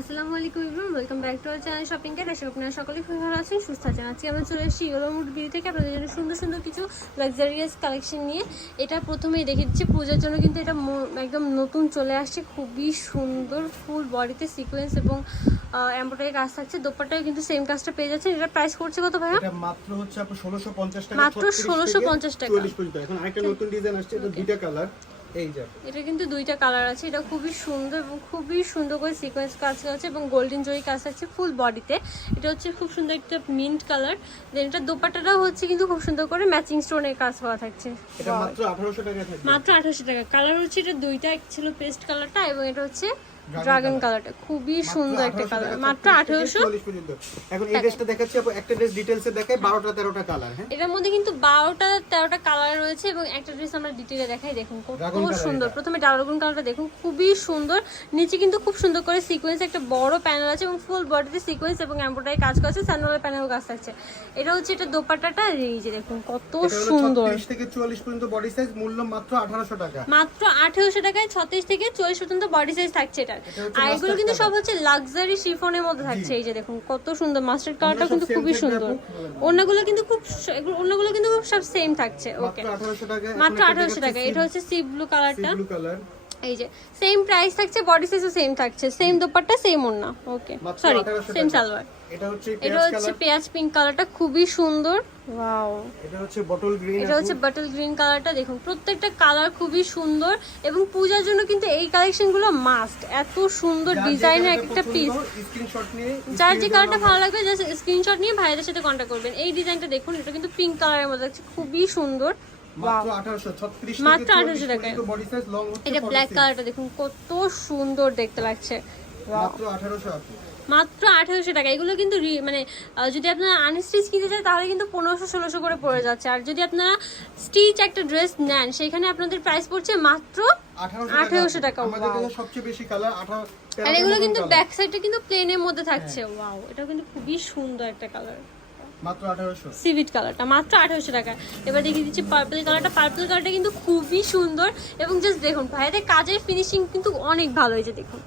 আসসালামু আলাইকুম ইবরুম welcome back to our channel shopping Kate আশা আপনারা সকলেই খুবই ভালো আছেন সুস্থ আছেন। আজকে আমরা চলে এসেছি ইয়েলো মুড বিউটি থেকে আপনাদের জন্য সুন্দর সুন্দর কিছু লাক্সারিয়াস কালেকশন নিয়ে। এটা প্রথমেই দেখে দিচ্ছি পূজার জন্য কিন্তু এটা একদম নতুন চলে আসছে। খুবই সুন্দর ফুল বডিতে সিকোয়েন্স এবং এমব্রয়ডারি কাজ থাকছে। দোপাটাও কিন্তু সেম কাজটা পেয়ে যাচ্ছেন। এটা প্রাইস করছে কত ভাইয়া? মাত্র হচ্ছে আপনার 1650 টাকা মাত্র 36 থেকে 1650 টাকা। এখন আরেকটা নতুন ডিজাইন আসছে এটা দুইটা কালার এই যে এটা কিন্তু দুইটা কালার আছে এটা খুবই সুন্দর এবং খুবই সুন্দর করে সিকোয়েন্স কাজ আছে এবং গোল্ডেন জরি কাজ আছে ফুল বডিতে এটা হচ্ছে খুব সুন্দর একটা মিন্ট কালার দেন এটা দোপাট্টাটাও হচ্ছে কিন্তু খুব সুন্দর করে ম্যাচিং স্টোনের কাজ করা থাকছে। এটা মাত্র 1800 টাকা মাত্র 1800 টাকা। কালার হচ্ছে এটা দুইটা এক ছিল পেস্ট কালারটা এবং এটা হচ্ছে ড্রাগন কালারটা খুবই সুন্দর একটা কালার মাত্র আঠারোশো? 44 পর্যন্ত। এখন এই ড্রেসটা দেখাচ্ছি আপু একটা ড্রেস ডিটেইলসে দেখাই 12টা 13টা কালার হ্যাঁ? এটার মধ্যে কিন্তু বারোটা তেরোটা কালার রয়েছে এবং একটা ড্রেস আমরা ডিটেলে দেখাই দেখুন কত সুন্দর। প্রথমে ড্রাগন কালারটা দেখুন খুবই সুন্দর। নিচে কিন্তু খুব সুন্দর করে সিকোয়েন্স একটা বড় প্যানেল আছে এবং ফুল বডিতে সিকোয়েন্স এবং এমব্রয়ডারি কাজ করা আছে স্যান্ডেলের প্যানেল কাজ থাকছে। এটা হচ্ছে এটা দোপাট্টাটা এই যে দেখুন কত সুন্দর। 36 থেকে 44 পর্যন্ত বডি সাইজ মূল্য মাত্র 1800 টাকা। মাত্র আঠেরোশো টাকায় ছত্রিশ থেকে চল্লিশ পর্যন্ত বডি সাইজ থাকছে এটা। হচ্ছে আর এগুলো কিন্তু সব হচ্ছে লাক্সারি শিফনের মধ্যে থাকছে এই যে দেখুন কত সুন্দর। মাস্টার কালারটা কিন্তু খুবই সুন্দর। অন্যগুলো কিন্তু খুব অন্যগুলো কিন্তু সব সেম থাকছে। ওকে মাত্র 1800 টাকা মাত্র আঠারোশো টাকা। এটা হচ্ছে সি ব্লু কালারটা ব্লু কালার এই যে সেম প্রাইস থাকছে বডি সাইজও সেম থাকছে সেম দোপাট্টা সেম ওড়না ওকে সরি 1800 সেম সালোয়ার। এটা হচ্ছে এটা পেঁয়াজ হচ্ছে পেঁয়াজ পিঙ্ক কালারটা খুবই সুন্দর ওয়াও এটা হচ্ছে বটল গ্রিন এটা হচ্ছে বাটল গ্রিন কালারটা দেখুন প্রত্যেকটা কালার খুবই সুন্দর এবং পূজার জন্য কিন্তু এই কালেকশনগুলো মাস্ট এত সুন্দর ডিজাইনের একটা পিস স্ক্রিনশট নিয়ে যার যে কালারটা ভালো লাগবে জাস্ট স্ক্রিনশট নিয়ে ভাইদের সাথে কন্ট্যাক্ট করবেন। এই ডিজাইনটা দেখুন এটা কিন্তু পিঙ্ক কালারের মধ্যে আছে খুবই সুন্দর। মাত্র 1836 থেকে মাত্র 44 1800 টাকায়। এটা ব্ল্যাক কালারটা দেখুন কত সুন্দর দেখতে লাগছে। মাত্র 1800 আপু মাত্র আঠেরোশো টাকা। এগুলো কিন্তু মানে যদি আপনারা আনস্টিচ কিনতে চান তাহলে কিন্তু পনেরোশো ষোলোশো করে পড়ে যাচ্ছে। আর যদি আপনারা স্টিচ একটা ড্রেস নেন সেখানে আপনাদের প্রাইস পড়ছে মাত্র 1800 টাকা, সবচেয়ে বেশি কালার আর এগুলো কিন্তু। ব্যাক সাইডটা কিন্তু প্লেনের মধ্যে থাকছে। ওয়াও এটা কিন্তু খুবই সুন্দর একটা কালার 1800 সিভিট কালারটা, মাত্র আঠারোশো টাকা। এবার পার্পল কালারটা। পার্পল কালারটা কিন্তু খুবই সুন্দর এবং জাস্ট দেখুন ভাইদের কাজের ফিনিশিং কিন্তু অনেক ভালো হয়েছে, দেখুন।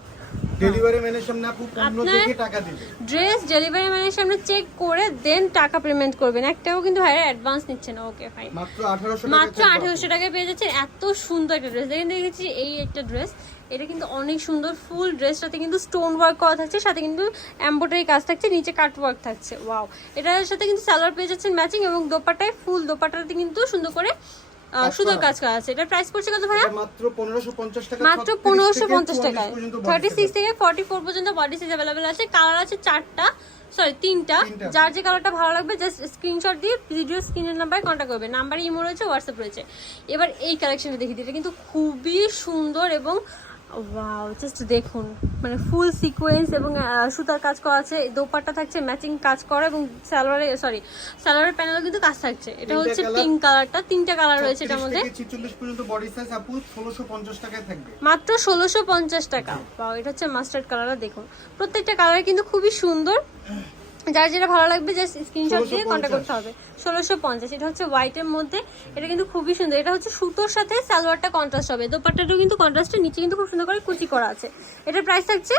ডেলিভারি ম্যানের সামনে আপু পণ্য আপনার- দেখে টাকা দিবে। ড্রেস ডেলিভারি ম্যানের সামনে চেক করে দেন টাকা পেমেন্ট করবেন। একটাও কিন্তু ভাইরা অ্যাডভান্স নিচ্ছে না ওকে ফাইন মাত্র 1800 মাত্র আঠেরোশো টাকায় পেয়ে যাচ্ছেন এত সুন্দর একটা ড্রেস দেখেন দেখেছি এই একটা ড্রেস এটা কিন্তু অনেক সুন্দর ফুল ড্রেসটাতে কিন্তু স্টোন ওয়ার্ক করা থাকছে সাথে কিন্তু এম্ব্রয়ডারি কাজ থাকছে নিচে কাট ওয়ার্ক থাকছে। ওয়াও এটার সাথে কিন্তু সালোয়ার পেয়ে যাচ্ছেন ম্যাচিং এবং দোপাটায় ফুল দোপাটাতে কিন্তু সুন্দর করে সুন্দর কাজ করা আছে। এটার প্রাইস পড়ছে কত ভাড়া মাত্র 1550 টাকা মাত্র 36 পনেরোশো পঞ্চাশ টাকায়। পর্যন্ত body থার্টি size সিক্স থেকে ফর্টি ফোর পর্যন্ত বডি সাইজ অ্যাভেলেবেল আছে। কালার আছে চারটা সরি তিনটা। যার যে কালারটা ভালো লাগবে জাস্ট স্ক্রিনশট দিয়ে ভিডিও স্ক্রিনের নাম্বারে কন্ট্যাক্ট করবে। নাম্বার ইমো রয়েছে হোয়াটসঅ্যাপ রয়েছে। এবার এই কালেকশনটা দেখি এটা কিন্তু খুবই সুন্দর এবং ওয়াও জাস্ট দেখুন। মানে ফুল সিকোয়েন্স এবং সুতার কাজ করা আছে দোপাট্টা থাকছে ম্যাচিং কাজ করা এবং সালোয়ারে সরি সালোয়ারের প্যানেলও কিন্তু কাজ থাকছে। এটা হচ্ছে পিঙ্ক কালারটা তিনটা কালার রয়েছে এটার 36 মধ্যে। 46 পর্যন্ত বডি সাইজ আপু 1650 টাকায় থাকবে। মাত্র ষোলোশো পঞ্চাশ টাকা। বাও এটা হচ্ছে মাস্টার্ড কালারটা দেখুন। প্রত্যেকটা কালার কিন্তু খুবই সুন্দর। যার যেটা ভালো লাগবে জাস্ট স্ক্রিনশট দিয়ে 1650 কন্ট্যাক্ট করতে হবে। ষোলোশো পঞ্চাশ এটা হচ্ছে হোয়াইটের মধ্যে। এটা কিন্তু খুবই সুন্দর। এটা হচ্ছে সুতোর সাথে সালোয়ারটা কন্ট্রাস্ট হবে। দোপাট্টাটাও কিন্তু কন্ট্রাস্টের নিচে কিন্তু খুব সুন্দর করে কুচি করা আছে। এটার প্রাইস থাকছে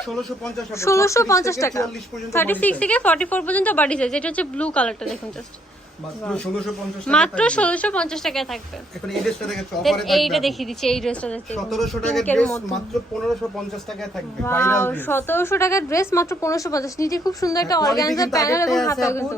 ষোলোশো পঞ্চাশ টাকা। থার্টি সিক্স থেকে ফর্টি ফোর পর্যন্ত বাড়ি যায় এটা হচ্ছে ব্লু কালারটা দেখুন জাস্ট মাত্র 1650 টাকা মাত্র ষোলোশো পঞ্চাশ টাকায় থাকবে। এইটা দেখিয়ে দিচ্ছি এই ড্রেসটা দেখতে 1700 টাকার ড্রেস মধ্যে। মাত্র 1550 টাকায় থাকবে সতেরোশো টাকার ড্রেস মাত্র পনেরোশো পঞ্চাশ। নিচে খুব সুন্দর একটা প্যানেল এবং হাতা কিন্তু।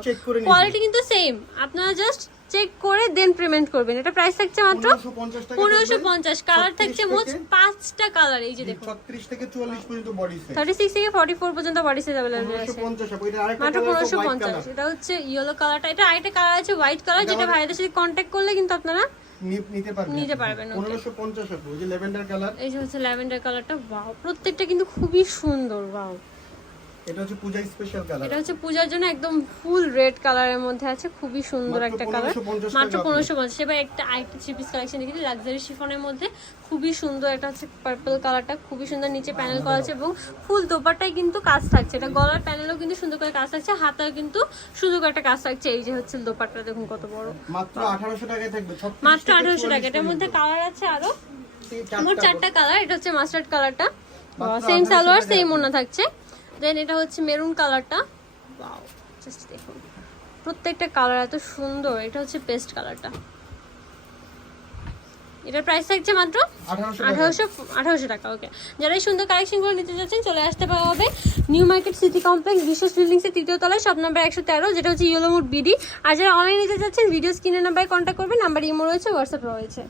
কোয়ালিটি কিন্তু সেম আপনারা জাস্ট চেক করে দেন পেমেন্ট করবেন। এটা প্রাইস থাকছে মাত্র 1550 টাকা পনেরোশো পঞ্চাশ। কালার থাকছে মোট পাঁচটা কালার এই যে দেখুন। 36 থেকে 44 পর্যন্ত বডি সাইজ থার্টি সিক্স থেকে ফর্টি ফোর পর্যন্ত বডি সাইজ অ্যাভেলেবল আছে। 1550 এটা আরেকটা মাত্র পনেরোশো পঞ্চাশ। এটা হচ্ছে ইয়েলো কালারটা এটা আরেকটা কালার আছে হোয়াইট কালার যেটা ভাইদের সাথে কন্ট্যাক্ট করলে কিন্তু আপনারা নিতে পারবেন। নিতে পারবেন, okay. 1550 আপু এই যে ল্যাভেন্ডার কালার এই যে হচ্ছে ল্যাভেন্ডার কালারটা ওয়াও প্রত্যেকটা কিন্তু খুবই সুন্দর ওয়াও এটা হচ্ছে পূজা স্পেশাল কালার এটা হচ্ছে পূজার জন্য একদম ফুল রেড কালারের মধ্যে আছে খুবই সুন্দর একটা কালার মাত্র টাকা পনেরোশো পঞ্চাশ। এবার একটা আরেকটা থ্রি পিস কালেকশন দেখি লাক্সারি শিফনের মধ্যে খুবই সুন্দর একটা হচ্ছে পার্পল কালারটা খুবই সুন্দর নিচে প্যানেল করা আছে এবং ফুল দোপাটাই কিন্তু কাজ থাকছে। এটা গলার প্যানেলও কিন্তু সুন্দর করে কাজ থাকছে হাতায় কিন্তু সুন্দর করে একটা কাজ থাকছে। এই যে হচ্ছে দোপাট্টা দেখুন কত বড়। মাত্র 1800 টাকায় থাকবে মাত্র থেকে আঠারোশো টাকা। এটার মধ্যে কালার আছে আরও। আমার চারটা কালার এটা হচ্ছে মাস্টার্ড কালারটা সেম সালোয়ার সেম ওনা থাকছে। দেন এটা হচ্ছে মেরুন কালারটা ওয়াও জাস্ট দেখুন। প্রত্যেকটা কালার এত সুন্দর। এটা হচ্ছে পেস্ট কালারটা এটার প্রাইস থাকছে মাত্র আঠারোশো আঠারোশো টাকা ওকে যারা এই সুন্দর কালেকশনগুলো নিতে যাচ্ছেন চলে আসতে পাওয়া হবে নিউ মার্কেট সিটি কমপ্লেক্স বিশ্বস বিল্ডিংসের তৃতীয় তলায় শপ নাম্বার একশো তেরো যেটা হচ্ছে ইয়েলো মুড বিডি আর যারা অনলাইনে নিতে যাচ্ছেন ভিডিও স্ক্রিনে নাম্বারে কন্ট্যাক্ট করবেন নাম্বার ইমো রয়েছে হোয়াটসঅ্যাপ রয়েছে।